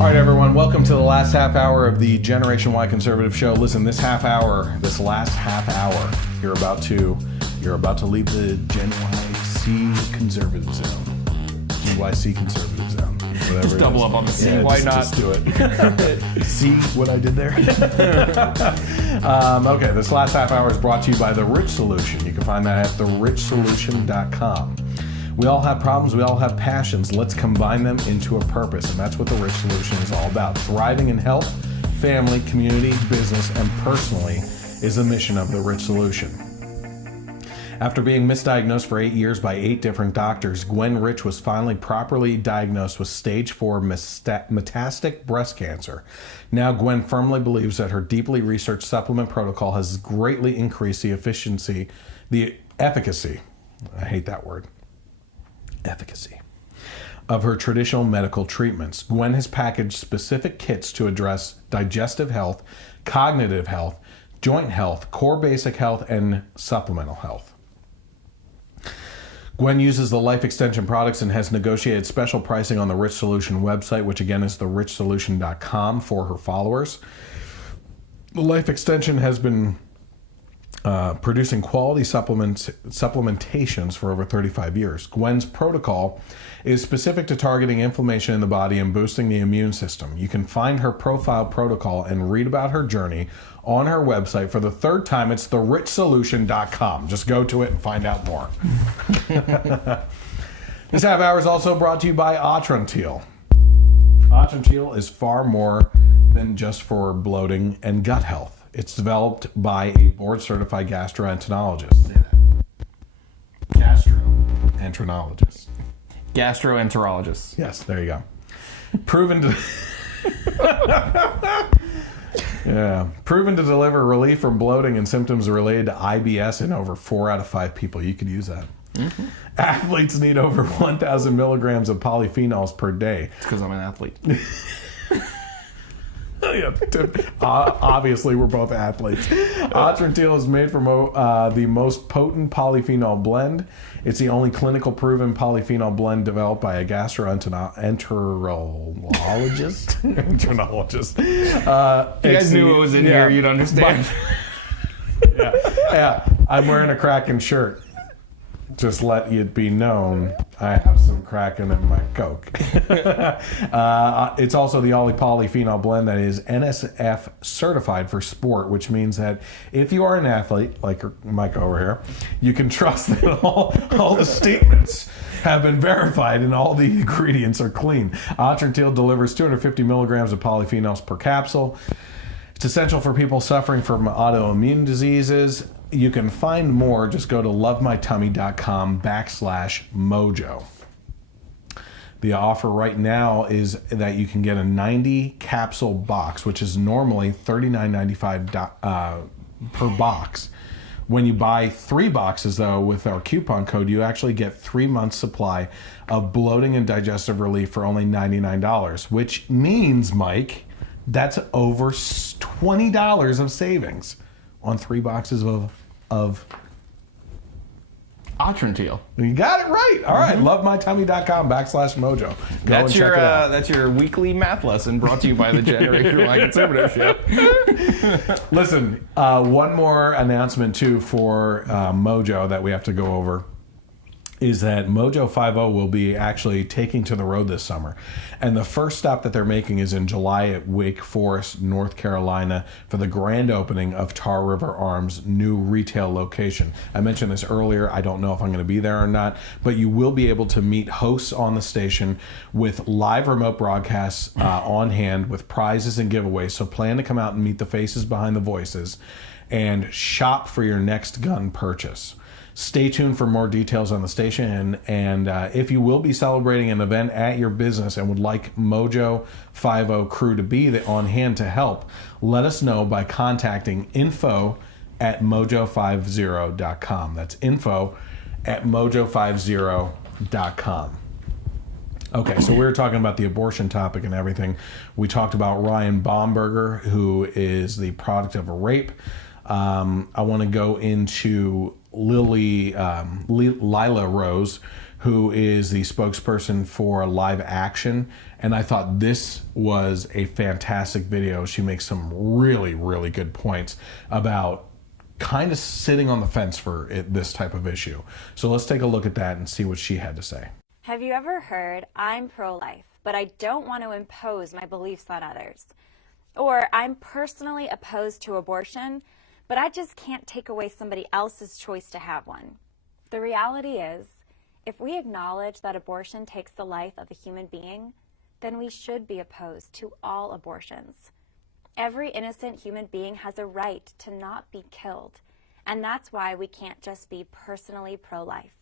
All right, everyone, welcome to the last half hour of the Generation Y Conservative Show. Listen, this last half hour, you're about to leave the Gen YC conservative zone. GYC conservative zone. Whatever. Just double up on the C. Yeah, Why not? Just do it. See what I did there? Okay, this last half hour is brought to you by The Rich Solution. You can find that at therichsolution.com. We all have problems, we all have passions. Let's combine them into a purpose, and that's what The Rich Solution is all about. Thriving in health, family, community, business, and personally is the mission of The Rich Solution. After being misdiagnosed for 8 years by 8 different doctors, Gwen Rich was finally properly diagnosed with stage 4 metastatic breast cancer. Now Gwen firmly believes that her deeply researched supplement protocol has greatly increased the efficacy, I hate that word, efficacy of her traditional medical treatments. Gwen has packaged specific kits to address digestive health, cognitive health, joint health, core basic health, and supplemental health. Gwen uses the Life Extension products and has negotiated special pricing on the Rich Solution website, which again is therichsolution.com for her followers. The Life Extension has been producing quality supplementations for over 35 years. Gwen's protocol is specific to targeting inflammation in the body and boosting the immune system. You can find her profile protocol and read about her journey on her website. For the third time, it's therichsolution.com. Just go to it and find out more. This half hour is also brought to you by Atrantil. Atrantil is far more than just for bloating and gut health. It's developed by a board-certified gastroenterologist. Gastroenterologist. Gastroenterologist. Yes, there you go. Proven to deliver relief from bloating and symptoms related to IBS in over 4 out of 5 people. You could use that. Mm-hmm. Athletes need over 1,000 milligrams of polyphenols per day. It's because I'm an athlete. Yeah, obviously, we're both athletes. Atrantil is made from the most potent polyphenol blend. It's the only clinical proven polyphenol blend developed by a gastroenterologist. If you guys knew what was in here, you'd understand. Yeah, I'm wearing a Kraken shirt. Just let it be known, I have some Kraken in my Coke. It's also the only polyphenol blend that is NSF certified for sport, which means that if you are an athlete, like Mike over here, you can trust that all the statements have been verified and all the ingredients are clean. Atrantil delivers 250 milligrams of polyphenols per capsule. It's essential for people suffering from autoimmune diseases. You can find more, just go to lovemytummy.com/mojo. The offer right now is that you can get a 90 capsule box, which is normally $39.95 per box. When you buy 3 boxes, though, with our coupon code, you actually get 3 months supply of bloating and digestive relief for only $99, which means, Mike, that's over $20 of savings on 3 boxes of Atrantil. You got it right. All right. lovemytummy.com/mojo. That's your weekly math lesson brought to you by the Generation Y Conservative Show. Listen, one more announcement too for Mojo that we have to go over is that Mojo 50 will be actually taking to the road this summer. And the first stop that they're making is in July at Wake Forest, North Carolina, for the grand opening of Tar River Arms' new retail location. I mentioned this earlier. I don't know if I'm going to be there or not, but you will be able to meet hosts on the station with live remote broadcasts on hand with prizes and giveaways. So plan to come out and meet the faces behind the voices and shop for your next gun purchase. Stay tuned for more details on the station, and if you will be celebrating an event at your business and would like Mojo 50 crew to be on hand to help, let us know by contacting info@mojo50.com. That's info@mojo50.com. Okay, so we were talking about the abortion topic and everything. We talked about Ryan Baumberger, who is the product of a rape. I want to go into Lila Rose, who is the spokesperson for Live Action And I thought this was a fantastic video. She makes some really, really good points about kind of sitting on the fence for this type of issue. So let's take a look at that and see what she had to say. Have you ever heard, I'm pro-life, but I don't want to impose my beliefs on others? Or I'm personally opposed to abortion, but I just can't take away somebody else's choice to have one. The reality is, if we acknowledge that abortion takes the life of a human being, then we should be opposed to all abortions. Every innocent human being has a right to not be killed, and that's why we can't just be personally pro-life.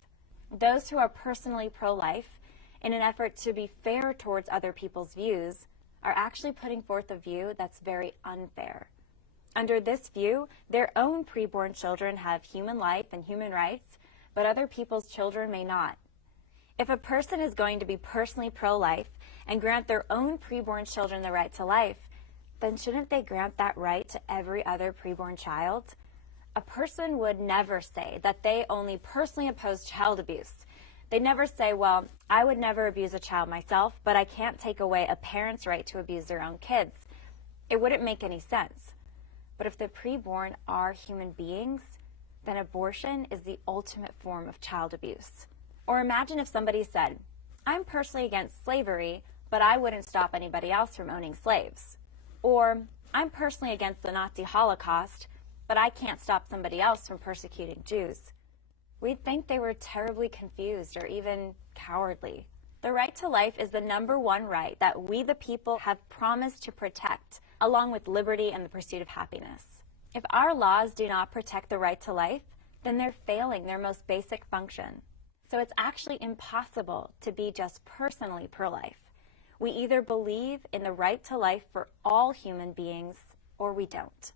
Those who are personally pro-life, in an effort to be fair towards other people's views, are actually putting forth a view that's very unfair. Under this view, their own preborn children have human life and human rights, but other people's children may not. If a person is going to be personally pro-life and grant their own preborn children the right to life, then shouldn't they grant that right to every other preborn child? A person would never say that they only personally oppose child abuse. They never say, well, I would never abuse a child myself, but I can't take away a parent's right to abuse their own kids. It wouldn't make any sense. But if the preborn are human beings, then abortion is the ultimate form of child abuse. Or imagine if somebody said, I'm personally against slavery, but I wouldn't stop anybody else from owning slaves. Or, I'm personally against the Nazi Holocaust, but I can't stop somebody else from persecuting Jews. We'd think they were terribly confused or even cowardly. The right to life is the #1 right that we the people have promised to protect, along with liberty and the pursuit of happiness. If our laws do not protect the right to life, then they're failing their most basic function. So it's actually impossible to be just personally pro-life. We either believe in the right to life for all human beings, or we don't.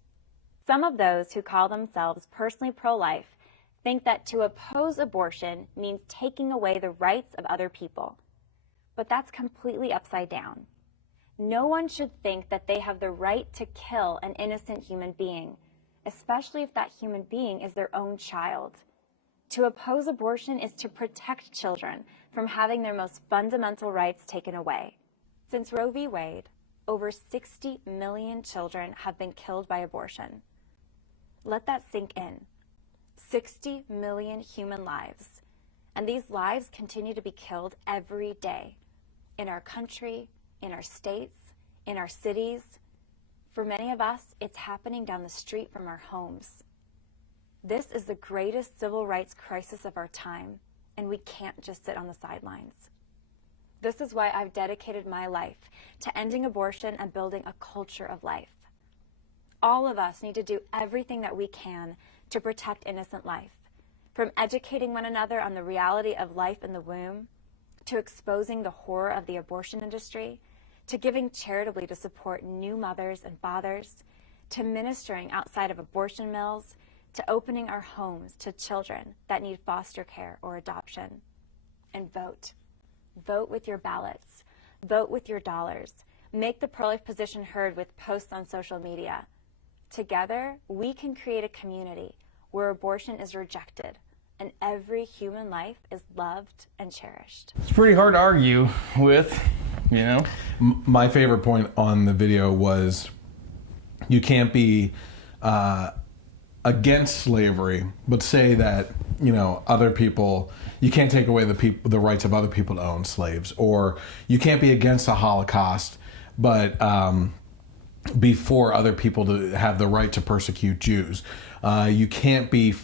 Some of those who call themselves personally pro-life think that to oppose abortion means taking away the rights of other people. But that's completely upside down. No one should think that they have the right to kill an innocent human being, especially if that human being is their own child. To oppose abortion is to protect children from having their most fundamental rights taken away. Since Roe v. Wade, over 60 million children have been killed by abortion. Let that sink in. 60 million human lives. And these lives continue to be killed every day. In our country, in our states, in our cities. For many of us, it's happening down the street from our homes. This is the greatest civil rights crisis of our time, and we can't just sit on the sidelines. This is why I've dedicated my life to ending abortion and building a culture of life. All of us need to do everything that we can to protect innocent life, from educating one another on the reality of life in the womb, to exposing the horror of the abortion industry, to giving charitably to support new mothers and fathers, to ministering outside of abortion mills, to opening our homes to children that need foster care or adoption. And vote. Vote with your ballots. Vote with your dollars. Make the pro-life position heard with posts on social media. Together, we can create a community where abortion is rejected and every human life is loved and cherished. It's pretty hard to argue with, you know? My favorite point on the video was you can't be against slavery, but say that, you know, other people, you can't take away the rights of other people to own slaves, or you can't be against the Holocaust, but be for other people to have the right to persecute Jews. You can't be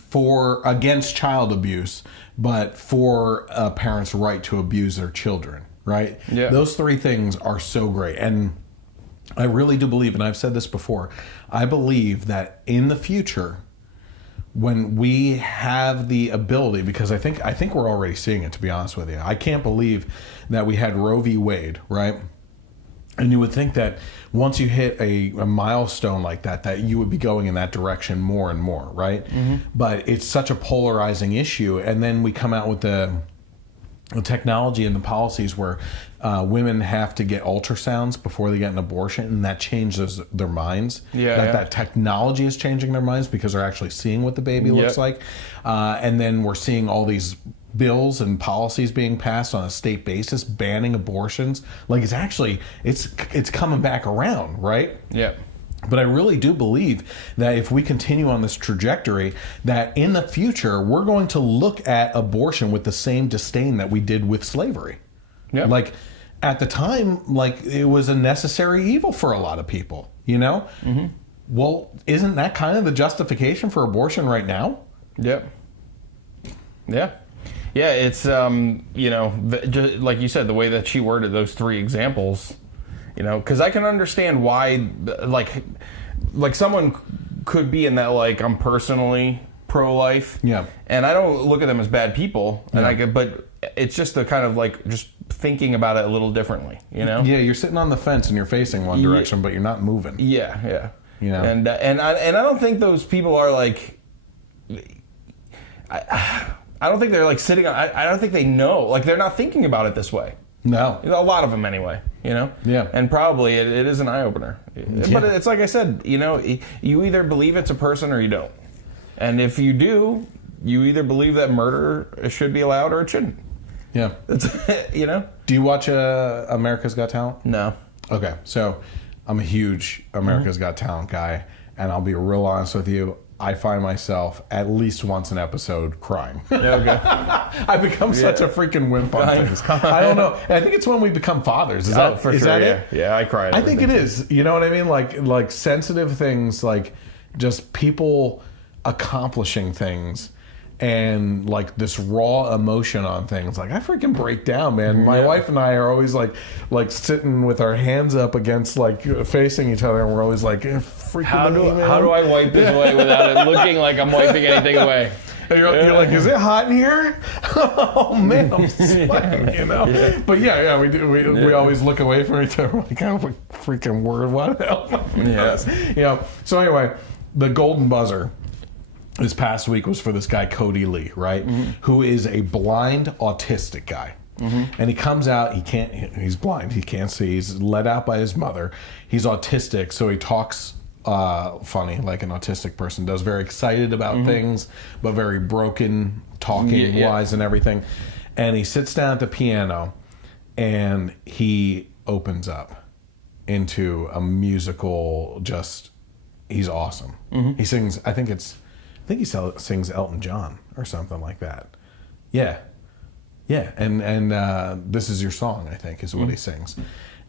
against child abuse, but for a parent's right to abuse their children, right? Yeah. Those three things are so great. And I really do believe, and I've said this before, I believe that in the future, when we have the ability, because I think we're already seeing it, to be honest with you. I can't believe that we had Roe v. Wade, right? And you would think that once you hit a milestone like that you would be going in that direction more and more, right? Mm-hmm. But it's such a polarizing issue. And then we come out with the technology and the policies where women have to get ultrasounds before they get an abortion, and that changes their minds. That technology is changing their minds because they're actually seeing what the baby looks like. And then we're seeing all these bills and policies being passed on a state basis banning abortions. Like it's coming back around, right? Yeah. But I really do believe that if we continue on this trajectory, that in the future we're going to look at abortion with the same disdain that we did with slavery. Yeah. Like at the time, like it was a necessary evil for a lot of people, you know? Mm-hmm. Well, isn't that kind of the justification for abortion right now? Yep. Yeah. Yeah, it's, just like you said, the way that she worded those three examples, because I can understand why, like someone could be in that, like, I'm personally pro-life. Yeah. And I don't look at them as bad people, but it's just the kind of, like, just thinking about it a little differently, Yeah, you're sitting on the fence and you're facing one direction, but you're not moving. Yeah. And I don't think those people are, like... I don't think they're like sitting on. I don't think they know. Like they're not thinking about it this way. No, a lot of them anyway. Yeah. And probably it is an eye opener. Yeah. But it's like I said. You either believe it's a person or you don't. And if you do, you either believe that murder should be allowed or it shouldn't. Yeah. Do you watch America's Got Talent? No. Okay, so I'm a huge America's Got Talent guy, and I'll be real honest with you. I find myself at least once an episode crying. Yeah, okay. I become such a freaking wimp on things. I don't know. I think it's when we become fathers. Is that it? Yeah, I cry. I think it is. You know what I mean? Like sensitive things, like just people accomplishing things, and like this raw emotion on things. Like I freaking break down, man. My wife and I are always like sitting with our hands up against like facing each other, and we're always like, freaking. How do I wipe this away without it looking like I'm wiping anything away? You're like, is it hot in here? Oh man, I'm sweating, Yeah. But yeah, we do. We always look away from each other. Like, oh, freaking word, what the hell? Yeah. So anyway, the golden buzzer this past week was for this guy Cody Lee, right? Mm-hmm. Who is a blind autistic guy. Mm-hmm. And he comes out, he's blind, he can't see, he's let out by his mother. He's autistic, so he talks funny like an autistic person does, very excited about things, but very broken talking wise and everything. And he sits down at the piano and he opens up into a musical, he's awesome. Mm-hmm. He sings, I think he sings Elton John or something like that. Yeah. And This Is Your Song, I think, is what he sings.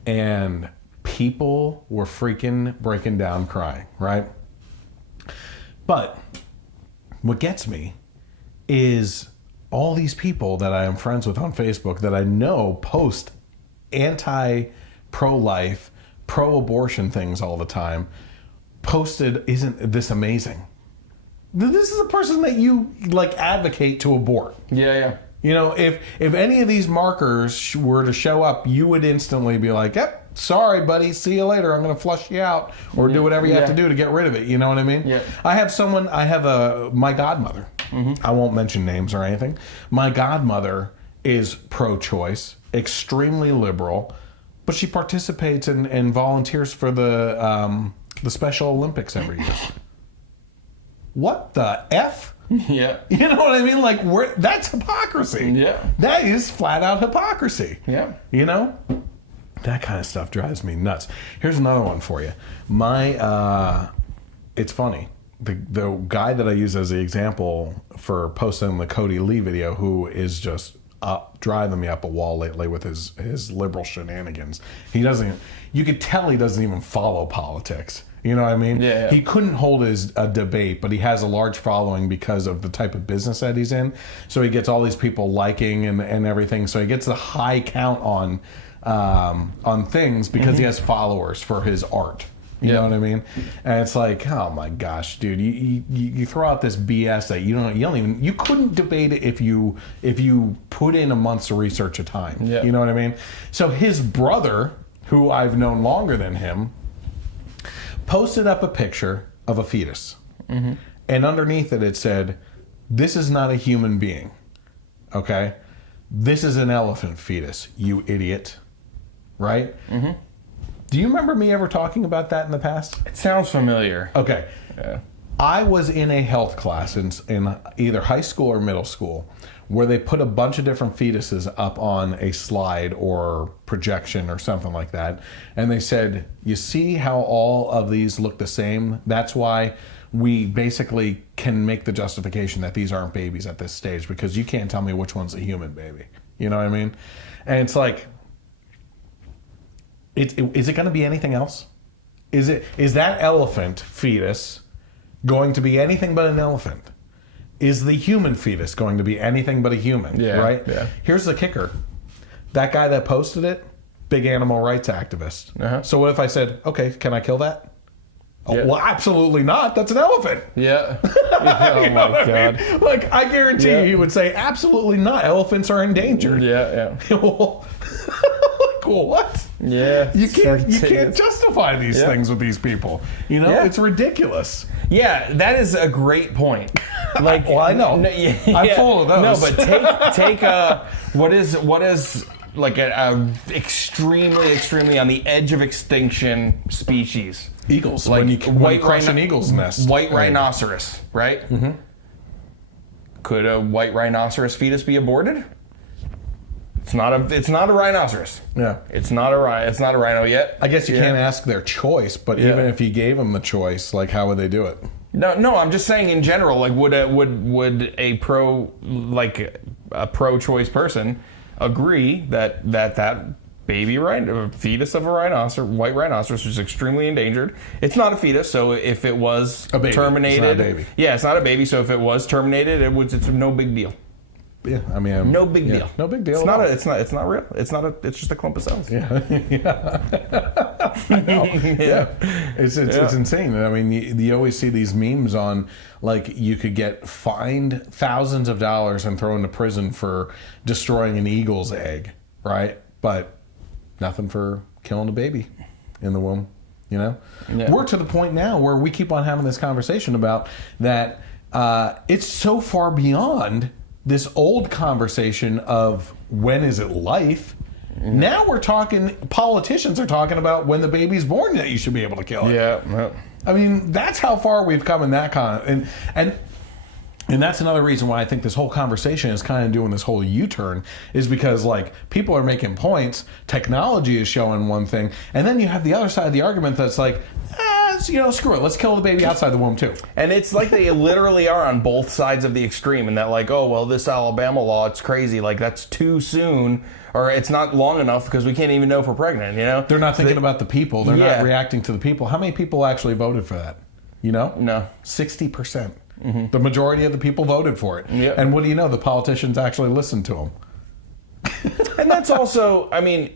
And people were freaking breaking down crying, right? But what gets me is all these people that I am friends with on Facebook that I know post anti-pro-life, pro-abortion things all the time, posted, isn't this amazing? This is a person that you like advocate to abort. Yeah. If any of these markers were to show up, you would instantly be like, yep, sorry, buddy, see you later. I'm going to flush you out or do whatever you have to do to get rid of it. You know what I mean? Yeah. My godmother. I won't mention names or anything. My godmother is pro-choice, extremely liberal, but she participates and volunteers for the Special Olympics every year. What the F? Yeah. You know what I mean? Like, that's hypocrisy. Yeah. That is flat out hypocrisy. Yeah. That kind of stuff drives me nuts. Here's another one for you. It's funny. The guy that I use as the example for posting the Cody Lee video, who is just driving me up a wall lately with his liberal shenanigans. You could tell he doesn't even follow politics. You know what I mean? Yeah. He couldn't hold a debate, but he has a large following because of the type of business that he's in. So he gets all these people liking and everything. So he gets a high count on things because he has followers for his art. You know what I mean? And it's like, oh my gosh, dude, you throw out this BS that you couldn't debate it if you put in a month's research of time. Yeah. You know what I mean? So his brother, who I've known longer than him, posted up a picture of a fetus. Mm-hmm. And underneath it said, "This is not a human being. Okay? This is an elephant fetus, you idiot." Right? Mm-hmm. Do you remember me ever talking about that in the past? It sounds familiar. Okay. Yeah. I was in a health class in either high school or middle school where they put a bunch of different fetuses up on a slide or projection or something like that. And they said, you see how all of these look the same? That's why we basically can make the justification that these aren't babies at this stage, because you can't tell me which one's a human baby. You know what I mean? And it's like, is it going to be anything else? Is that elephant fetus going to be anything but an elephant? Is the human fetus going to be anything but a human? Yeah, right? yeah. Here's the kicker. That guy that posted it, big animal rights activist. Uh-huh. So what if I said, okay, can I kill that? Oh, Yeah. well, absolutely not. That's an elephant. Yeah. Oh You know my what I God. mean? Like, I guarantee Yeah. you he would say, absolutely not. Elephants are endangered. Yeah. Well, like, what? Yeah. You can't It's- justify these Yeah. things with these people. You know, Yeah. it's ridiculous. Yeah, that is a great point. Like, Well, I know. I'm full of those. No, but take what is like a extremely on the edge of extinction species. Eagles. Like when you crush an eagle's nest. White rhinoceros, right? Mm-hmm. Could a white rhinoceros fetus be aborted? It's not a rhinoceros. Yeah. It's not a rhino yet. I guess you Yeah. can't ask their choice, but Yeah. even if you gave them the choice, like, how would they do it? No, I'm just saying in general. Like, would a pro-choice person agree that baby fetus of a white rhinoceros was extremely endangered? It's not a fetus, so if it was A baby. terminated, It's not a baby. Yeah, it's not a baby. So if it was terminated, it's no big deal. Yeah, I mean, No big deal. No big deal. It's at not. all. It's not real. It's just a clump of cells. Yeah, I know. Yeah, it's insane. I mean, you always see these memes on, like, you could get fined thousands of dollars and thrown to prison for destroying an eagle's egg, right? But nothing for killing a baby in the womb. You know, Yeah. we're to the point now where we keep on having this conversation about that. It's so far beyond this old conversation of when is it life. Now we're talking, politicians are talking about when the baby's born that you should be able to kill it. Yeah. I mean, that's how far we've come in that and that's another reason why I think this whole conversation is kind of doing this whole U-turn, is because, like, people are making points, technology is showing one thing, and then you have the other side of the argument that's like, screw it, let's kill the baby outside the womb too. And it's like they literally are on both sides of the extreme, and that, like, oh, well, this Alabama law, it's crazy, like, that's too soon, or it's not long enough because we can't even know if we're pregnant, you know? They're not thinking about the people. They're Yeah. not reacting to the people. How many people actually voted for that? You know? No. 60%. The majority of the people voted for it. Yep. And what do you know? The politicians actually listened to them. And that's also, I mean,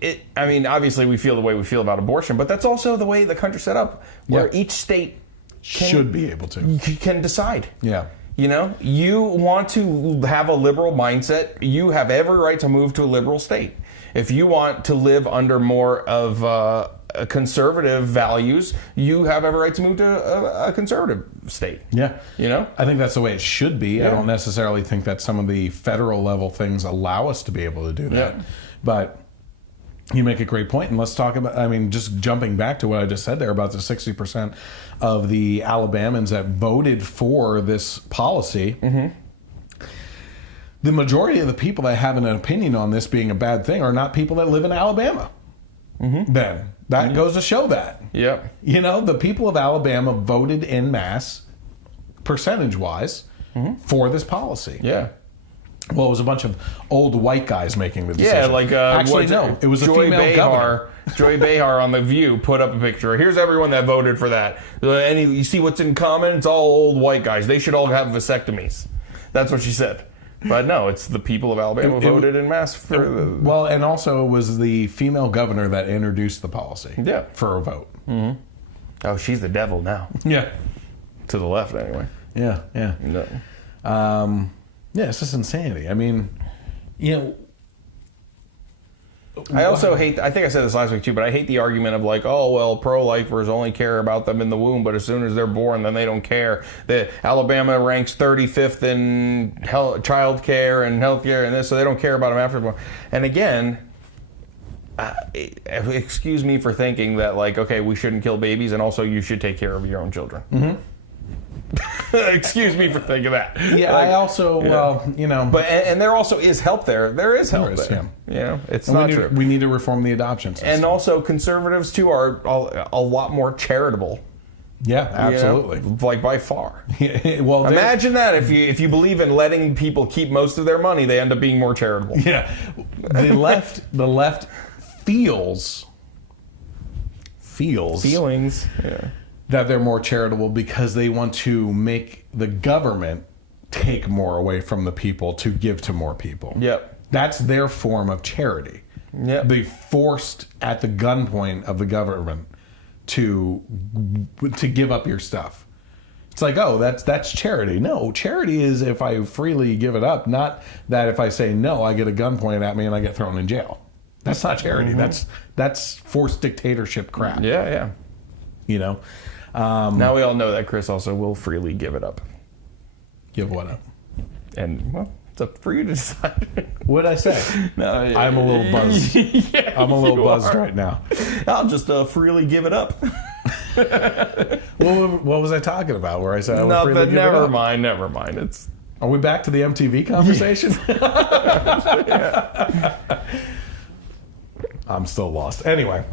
obviously we feel the way we feel about abortion, but that's also the way the country's set up, where Yeah. each state Should be able to. can decide. Yeah. You know, you want to have a liberal mindset, you have every right to move to a liberal state. If you want to live under more of conservative values, you have every right to move to a conservative state. Yeah. You know? I think that's the way it should be. I Yeah. don't necessarily think that some of the federal level things allow us to be able to do that. Yeah. But you make a great point, and let's talk about, I mean, just jumping back to what I just said there about the 60% of the Alabamans that voted for this policy. Mm-hmm. The majority of the people that have an opinion on this being a bad thing are not people that live in Alabama. Mm-hmm. Then that goes to show that. Yep. You know, the people of Alabama voted en masse, percentage-wise, for this policy. Yeah. Well, it was a bunch of old white guys making the decision. Yeah, like actually, no, it was a Joy female Behar. governor. Joy Behar on The View put up a picture. Here's everyone that voted for that. And you see what's in common? It's all old white guys. They should all have vasectomies. That's what she said. But no, it's the people of Alabama voted en masse for the... Well, and also it was the female governor that introduced the policy. Yeah. For a vote. Oh, she's the devil now. Yeah. To the left, anyway. Yeah. Yeah. No. Yeah, it's just insanity. I mean, you know. I also hate, I think I said this last week too, but I hate the argument of like, oh, well, pro-lifers only care about them in the womb, but as soon as they're born, then they don't care. The Alabama ranks 35th in child care and health care and this, so they don't care about them after born. And again, excuse me for thinking that, like, okay, we shouldn't kill babies, and also you should take care of your own children. Mm-hmm. Excuse me for thinking that. Yeah, I also, But and there also is help there. There is help there. Yeah. It's and not true. We need to reform the adoption system. And also, conservatives too are a lot more charitable. Yeah, absolutely. Like by far. Well, imagine that if you believe in letting people keep most of their money, they end up being more charitable. Yeah, the left feels feelings. Yeah. That they're more charitable because they want to make the government take more away from the people to give to more people. Yep. That's their form of charity. Yep. Be forced at the gunpoint of the government to give up your stuff. It's like, oh, that's charity. No, charity is if I freely give it up, not that if I say no, I get a gun pointed at me and I get thrown in jail. That's not charity. Mm-hmm. That's forced dictatorship crap. Yeah. Now we all know that Chris also will freely give it up. Give what up? And, well, it's up for you to decide. What'd I say? No, I'm a little buzzed. Yeah, I'm a little buzzed right now. I'll just freely give it up. What was I talking about where I said I would freely give it up? Never mind. Are we back to the MTV conversation? I'm still lost. Anyway.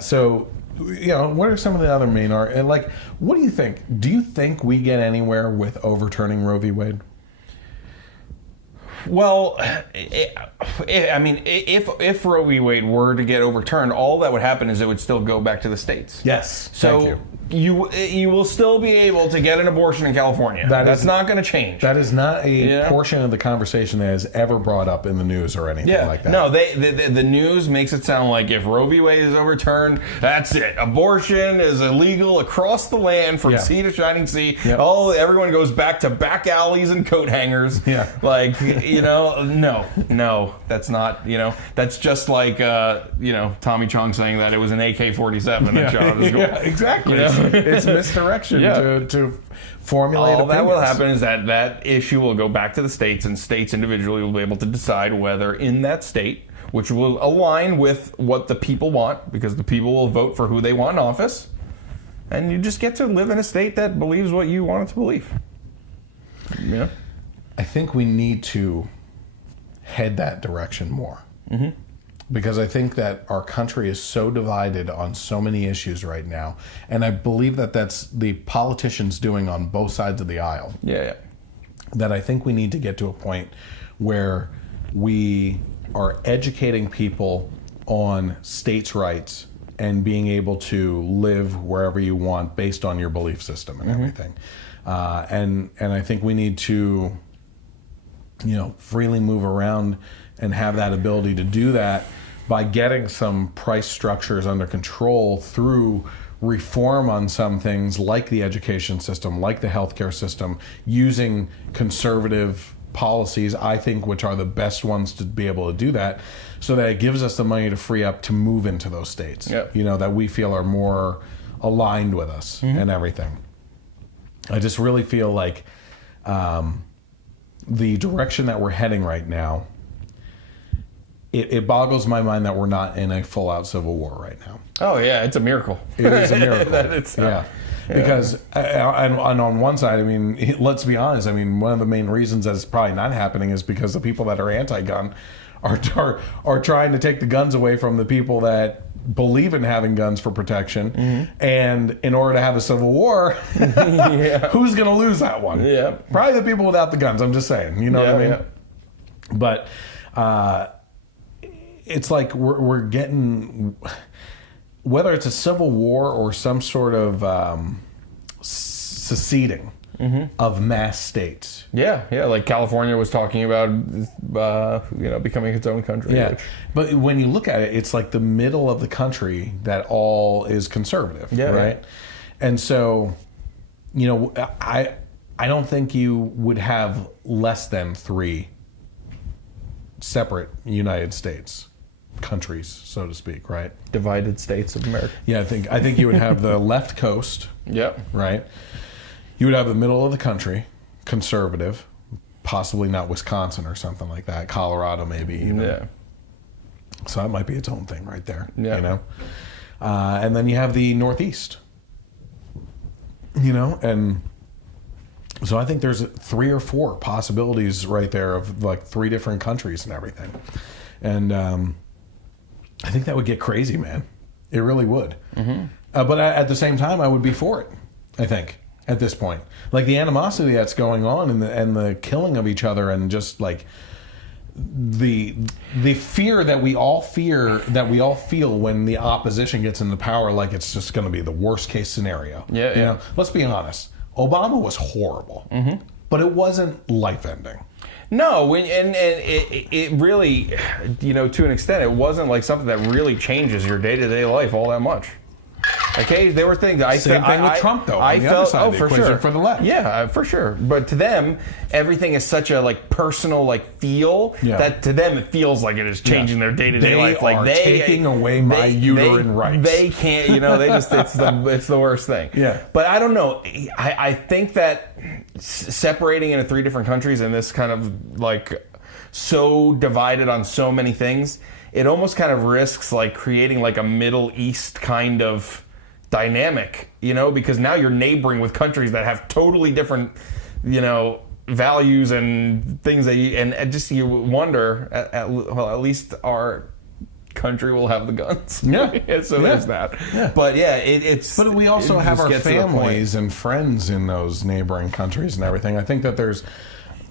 So, what are some of the other main what do you think? Do you think we get anywhere with overturning Roe v. Wade? Well, if Roe v. Wade were to get overturned, all that would happen is it would still go back to the states. Yes. So thank you will still be able to get an abortion in California. That's not going to change. That is not a portion of the conversation that is ever brought up in the news or anything like that. No, the news makes it sound like if Roe v. Wade is overturned, that's it. Abortion is illegal across the land from sea to shining sea. Yep. Oh, everyone goes back to back alleys and coat hangers. Yeah. No, that's not, that's just like, Tommy Chong saying that it was an AK-47 that shot his goal. Yeah, exactly. It's misdirection to formulate all opinions. That will happen is that issue will go back to the states, and states individually will be able to decide whether in that state, which will align with what the people want, because the people will vote for who they want in office, and you just get to live in a state that believes what you want it to believe. Yeah. I think we need to head that direction more. Mm-hmm. Because I think that our country is so divided on so many issues right now. And I believe that that's the politicians doing on both sides of the aisle. Yeah. That I think we need to get to a point where we are educating people on states' rights and being able to live wherever you want based on your belief system and everything. And I think we need to, freely move around and have that ability to do that by getting some price structures under control through reform on some things like the education system, like the healthcare system, using conservative policies, I think, which are the best ones to be able to do that, so that it gives us the money to free up to move into those states, that we feel are more aligned with us and everything. I just really feel like the direction that we're heading right now, it boggles my mind that we're not in a full-out civil war right now. Oh, yeah, it's a miracle. It is a miracle. Because and on one side, let's be honest, one of the main reasons that it's probably not happening is because the people that are anti-gun are trying to take the guns away from the people that believe in having guns for protection. And in order to have a civil war, who's going to lose that one? Yeah. Probably the people without the guns, I'm just saying. You know what I mean? Yeah. But it's like we're getting, whether it's a civil war or some sort of seceding of mass states. Yeah, like California was talking about, becoming its own country. Yeah, but when you look at it, it's like the middle of the country that all is conservative, right? Yeah. And so, I don't think you would have less than 3 separate United States countries, so to speak, right? Divided states of America. Yeah, I think you would have the left coast. Yep. Right. You would have the middle of the country, conservative, possibly not Wisconsin or something like that. Colorado, maybe. Yeah. So that might be its own thing right there. Yeah. And then you have the Northeast. You know, and so I think there's 3 or 4 possibilities right there of like 3 different countries and everything. And I think that would get crazy, man. It really would. Mm-hmm. But at the same time, I would be for it, I think, at this point. Like the animosity that's going on and the killing of each other and just like the fear that we all feel when the opposition gets into power, like it's just going to be the worst case scenario. Yeah, you know, let's be honest. Obama was horrible, but it wasn't life-ending. No, and it really, you know, to an extent, it wasn't like something that really changes your day-to-day life all that much. Okay, there were things. Same thing with Trump, though. On the other side of the equation for the left. Yeah, for sure. But to them, everything is such a like personal like feel that to them it feels like it is changing their day-to-day life. Like they are taking away my uterine rights. They can't. You know, they just it's the worst thing. Yeah. But I don't know. I think that separating into 3 different countries and this kind of like so divided on so many things, it almost kind of risks like creating like a Middle East kind of dynamic, you know, because now you're neighboring with countries that have totally different, you know, values and things that and just you wonder at least our country will have the guns. Yeah. So there's that. Yeah. But yeah, it's. But we also have our families and friends in those neighboring countries and everything. I think that there's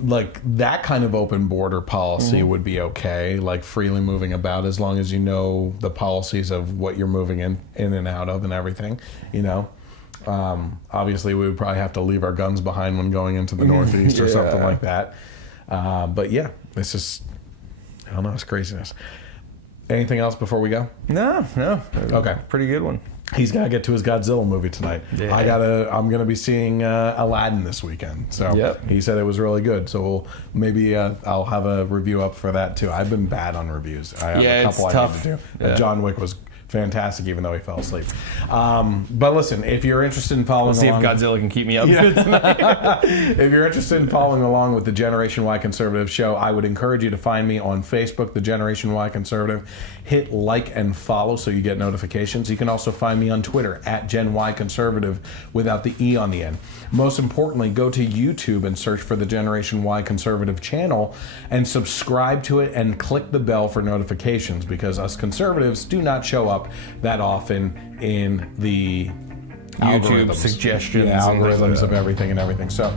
like that kind of open border policy would be okay, like freely moving about as long as you know the policies of what you're moving in and out of and everything, you know. Obviously, we would probably have to leave our guns behind when going into the Northeast or something like that. But yeah, it's just, I don't know, it's craziness. Anything else before we go? No. Okay. Pretty good one. He's got to get to his Godzilla movie tonight. Yeah. I'm going to be seeing Aladdin this weekend. So he said it was really good. So maybe I'll have a review up for that too. I've been bad on reviews. I have a couple it's I tough. need to do. John Wick was fantastic, even though he fell asleep. But listen, if you're interested in following along... Let's see if Godzilla can keep me up tonight. If you're interested in following along with the Generation Y Conservative show, I would encourage you to find me on Facebook, the Generation Y Conservative. Hit like and follow so you get notifications. You can also find me on Twitter at Gen Y Conservative without the E on the end. Most importantly, go to YouTube and search for the Generation Y Conservative channel and subscribe to it and click the bell for notifications, because us conservatives do not show up that often in the YouTube suggestions, algorithms of everything. So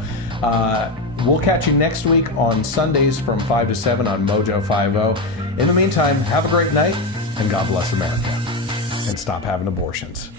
we'll catch you next week on Sundays from 5 to 7 on Mojo 50. In the meantime, have a great night, and God bless America. And stop having abortions.